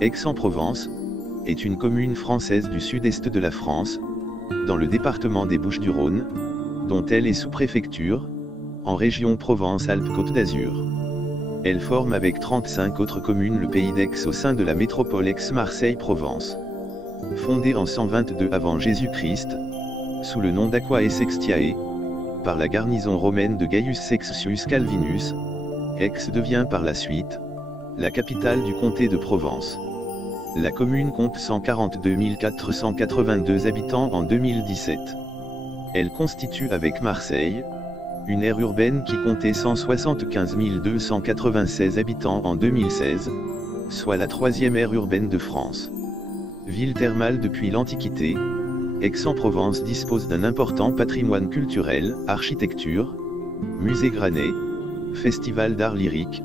Aix-en-Provence est une commune française du sud-est de la France, dans le département des Bouches-du-Rhône, dont elle est sous-préfecture, en région Provence-Alpes-Côte d'Azur. Elle forme avec 35 autres communes le pays d'Aix au sein de la métropole Aix-Marseille-Provence. Fondée en 122 avant Jésus-Christ, sous le nom d'Aquae Sextiae, par la garnison romaine de Gaius Sextius Calvinus, Aix devient par la suite la capitale du comté de Provence. La commune compte 142 482 habitants en 2017. Elle constitue avec Marseille une aire urbaine qui comptait 175 296 habitants en 2016, soit la troisième aire urbaine de France. Ville thermale depuis l'Antiquité, Aix-en-Provence dispose d'un important patrimoine culturel, architecture, musée Granet, festival d'art lyrique,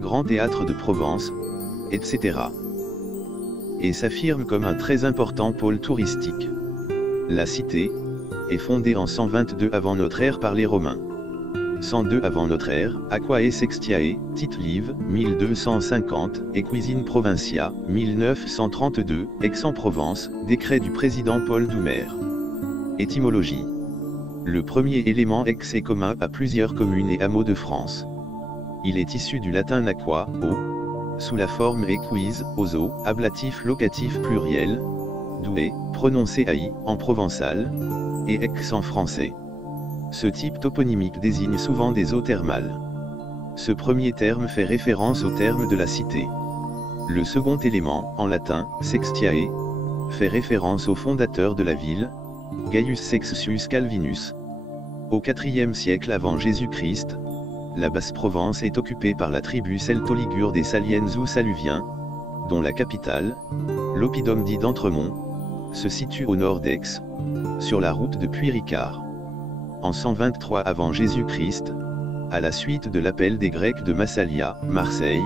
grand théâtre de Provence, etc. Et s'affirme comme un très important pôle touristique. La cité est fondée en 122 avant notre ère par les Romains. 102 avant notre ère, Aquae Sextiae, Tite-Live, 1250, et Cuisine Provincia, 1932, Aix-en-Provence, décret du président Paul Doumer. Étymologie. Le premier élément Aix est commun à plusieurs communes et hameaux de France. Il est issu du latin aqua, eau, sous la forme equis, ozo, ablatif locatif pluriel, doué, prononcé ai, en provençal, et ex en français. Ce type toponymique désigne souvent des eaux thermales. Ce premier terme fait référence au terme de la cité. Le second élément, en latin, sextiae, fait référence au fondateur de la ville, Gaius Sextius Calvinus. Au IVe siècle avant Jésus-Christ, la Basse-Provence est occupée par la tribu celto-ligure des Saliennes ou Saluviens, dont la capitale, l'oppidum dit d'Entremont, se situe au nord d'Aix, sur la route de Puy-Ricard. En 123 avant Jésus-Christ, à la suite de l'appel des Grecs de Massalia, Marseille,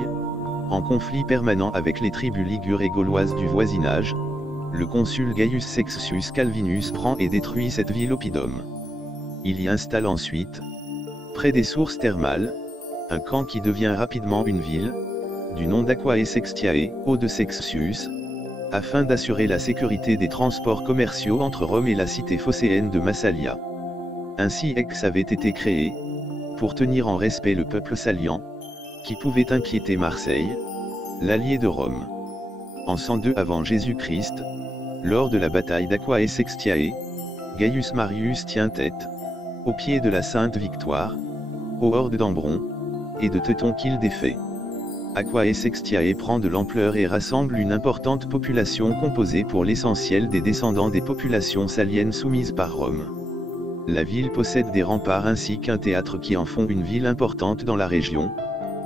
en conflit permanent avec les tribus ligures et gauloises du voisinage, le consul Gaius Sextius Calvinus prend et détruit cette ville oppidum. Il y installe ensuite, près des sources thermales, un camp qui devient rapidement une ville, du nom d'Aquae Sextiae, eau de Sextius, afin d'assurer la sécurité des transports commerciaux entre Rome et la cité phocéenne de Massalia. Ainsi Aix avait été créé, pour tenir en respect le peuple salian, qui pouvait inquiéter Marseille, l'allié de Rome. En 102 avant Jésus-Christ, lors de la bataille d'Aquae Sextiae, Gaius Marius tient tête, au pied de la Sainte Victoire, aux hordes d'Ambron, et de Teuton qu'il défait. Aquae Sextiae prend de l'ampleur et rassemble une importante population composée pour l'essentiel des descendants des populations saliennes soumises par Rome. La ville possède des remparts ainsi qu'un théâtre qui en font une ville importante dans la région,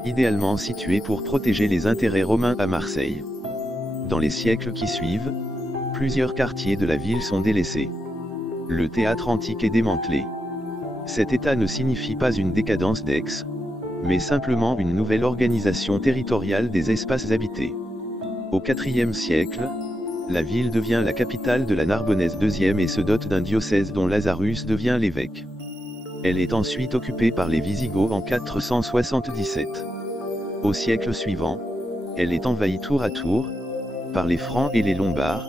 idéalement située pour protéger les intérêts romains à Marseille. Dans les siècles qui suivent, plusieurs quartiers de la ville sont délaissés. Le théâtre antique est démantelé. Cet état ne signifie pas une décadence d'Aix, mais simplement une nouvelle organisation territoriale des espaces habités. Au IVe siècle, la ville devient la capitale de la Narbonnaise II et se dote d'un diocèse dont Lazarus devient l'évêque. Elle est ensuite occupée par les Visigoths en 477. Au siècle suivant, elle est envahie tour à tour, par les Francs et les Lombards,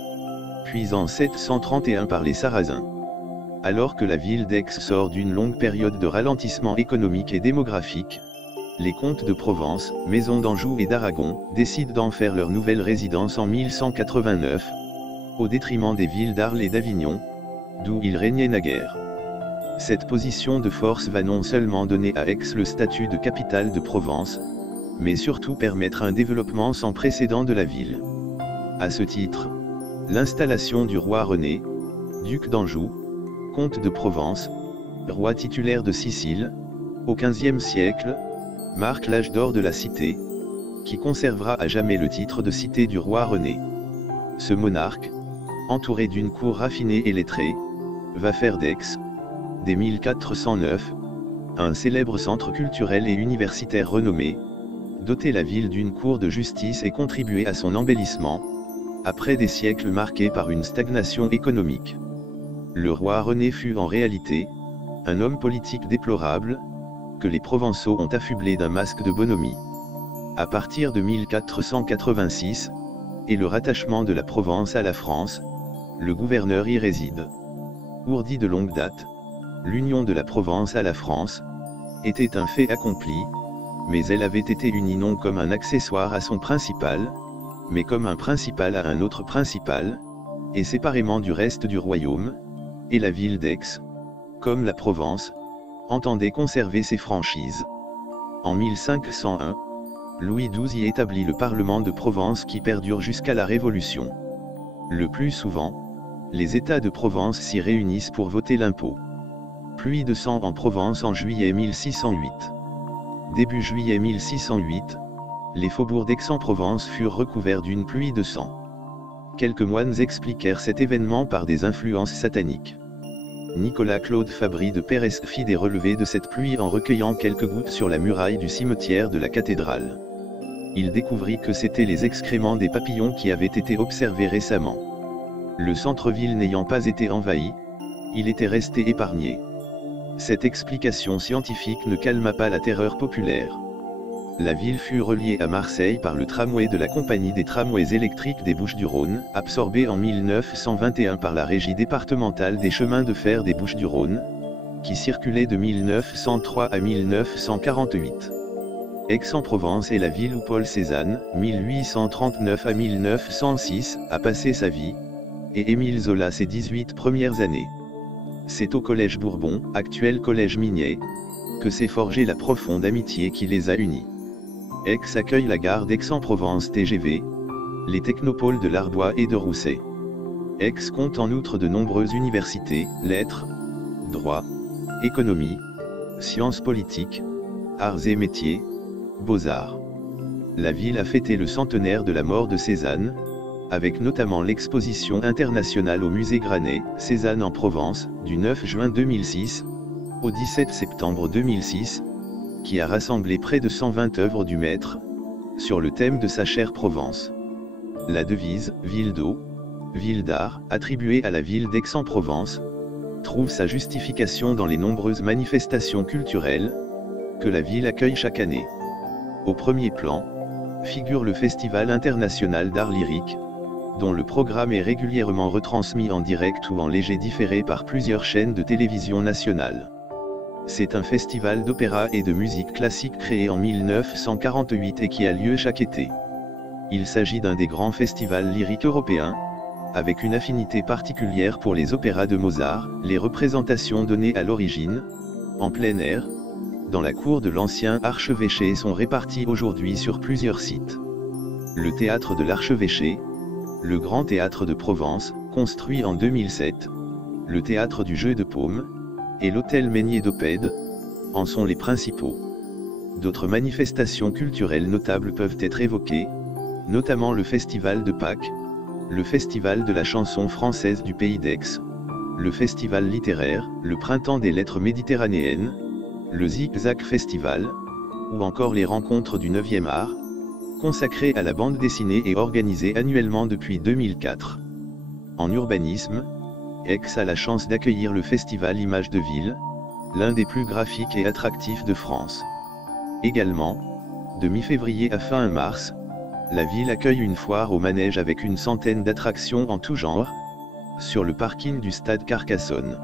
puis en 731 par les Sarrasins. Alors que la ville d'Aix sort d'une longue période de ralentissement économique et démographique, les comtes de Provence, Maison d'Anjou et d'Aragon, décident d'en faire leur nouvelle résidence en 1189, au détriment des villes d'Arles et d'Avignon, d'où ils régnaient naguère. Cette position de force va non seulement donner à Aix le statut de capitale de Provence, mais surtout permettre un développement sans précédent de la ville. À ce titre, l'installation du roi René, duc d'Anjou, comte de Provence, roi titulaire de Sicile, au XVe siècle, marque l'âge d'or de la cité, qui conservera à jamais le titre de cité du roi René. Ce monarque, entouré d'une cour raffinée et lettrée, va faire d'Aix, dès 1409, un célèbre centre culturel et universitaire renommé, doter la ville d'une cour de justice et contribuer à son embellissement, après des siècles marqués par une stagnation économique. Le roi René fut en réalité, un homme politique déplorable, que les Provençaux ont affublé d'un masque de bonhomie. À partir de 1486, et le rattachement de la Provence à la France, le gouverneur y réside. Ourdi de longue date, l'union de la Provence à la France était un fait accompli, mais elle avait été unie non comme un accessoire à son principal, mais comme un principal à un autre principal, et séparément du reste du royaume, et la ville d'Aix, comme la Provence, entendait conserver ses franchises. En 1501, Louis XII y établit le Parlement de Provence qui perdure jusqu'à la Révolution. Le plus souvent, les États de Provence s'y réunissent pour voter l'impôt. Pluie de sang en Provence en juillet 1608. Début juillet 1608, les faubourgs d'Aix-en-Provence furent recouverts d'une pluie de sang. Quelques moines expliquèrent cet événement par des influences sataniques. Nicolas-Claude Fabry de Pérez fit des relevés de cette pluie en recueillant quelques gouttes sur la muraille du cimetière de la cathédrale. Il découvrit que c'étaient les excréments des papillons qui avaient été observés récemment. Le centre-ville n'ayant pas été envahi, il était resté épargné. Cette explication scientifique ne calma pas la terreur populaire. La ville fut reliée à Marseille par le tramway de la Compagnie des tramways électriques des Bouches-du-Rhône, absorbé en 1921 par la Régie départementale des chemins de fer des Bouches-du-Rhône, qui circulait de 1903 à 1948. Aix-en-Provence est la ville où Paul Cézanne, 1839 à 1906, a passé sa vie, et Émile Zola ses 18 premières années. C'est au Collège Bourbon, actuel Collège Minier, que s'est forgée la profonde amitié qui les a unis. Aix accueille la gare d'Aix-en-Provence TGV, les technopoles de l'Arbois et de Rousset. Aix compte en outre de nombreuses universités, lettres, droit, économie, sciences politiques, arts et métiers, beaux-arts. La ville a fêté le centenaire de la mort de Cézanne, avec notamment l'exposition internationale au musée Granet, Cézanne en Provence, du 9 juin 2006, au 17 septembre 2006, qui a rassemblé près de 120 œuvres du maître, sur le thème de sa chère Provence. La devise « Ville d'eau, ville d'art » attribuée à la ville d'Aix-en-Provence, trouve sa justification dans les nombreuses manifestations culturelles que la ville accueille chaque année. Au premier plan, figure le Festival international d'art lyrique, dont le programme est régulièrement retransmis en direct ou en léger différé par plusieurs chaînes de télévision nationales. C'est un festival d'opéra et de musique classique créé en 1948 et qui a lieu chaque été. Il s'agit d'un des grands festivals lyriques européens, avec une affinité particulière pour les opéras de Mozart. Les représentations données à l'origine, en plein air, dans la cour de l'ancien archevêché sont réparties aujourd'hui sur plusieurs sites. Le théâtre de l'archevêché, le Grand Théâtre de Provence, construit en 2007, le théâtre du Jeu de Paume, et l'hôtel Meignier d'Oppède, en sont les principaux. D'autres manifestations culturelles notables peuvent être évoquées, notamment le Festival de Pâques, le Festival de la chanson française du Pays d'Aix, le Festival littéraire, le Printemps des lettres méditerranéennes, le Zig-Zag Festival, ou encore les rencontres du 9e art, consacrées à la bande dessinée et organisées annuellement depuis 2004. En urbanisme, Aix a la chance d'accueillir le festival Images de Ville, l'un des plus graphiques et attractifs de France. Également, de mi-février à fin mars, la ville accueille une foire au manège avec une centaine d'attractions en tout genre, sur le parking du stade Carcassonne.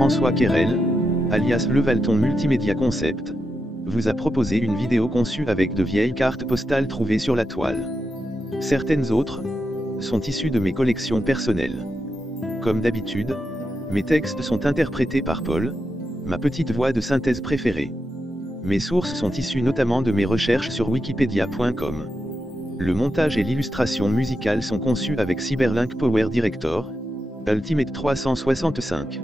François Querel, alias Levalton Multimédia Concept, vous a proposé une vidéo conçue avec de vieilles cartes postales trouvées sur la toile. Certaines autres sont issues de mes collections personnelles. Comme d'habitude, mes textes sont interprétés par Paul, ma petite voix de synthèse préférée. Mes sources sont issues notamment de mes recherches sur wikipedia.com. Le montage et l'illustration musicale sont conçus avec Cyberlink Power Director, Ultimate 365.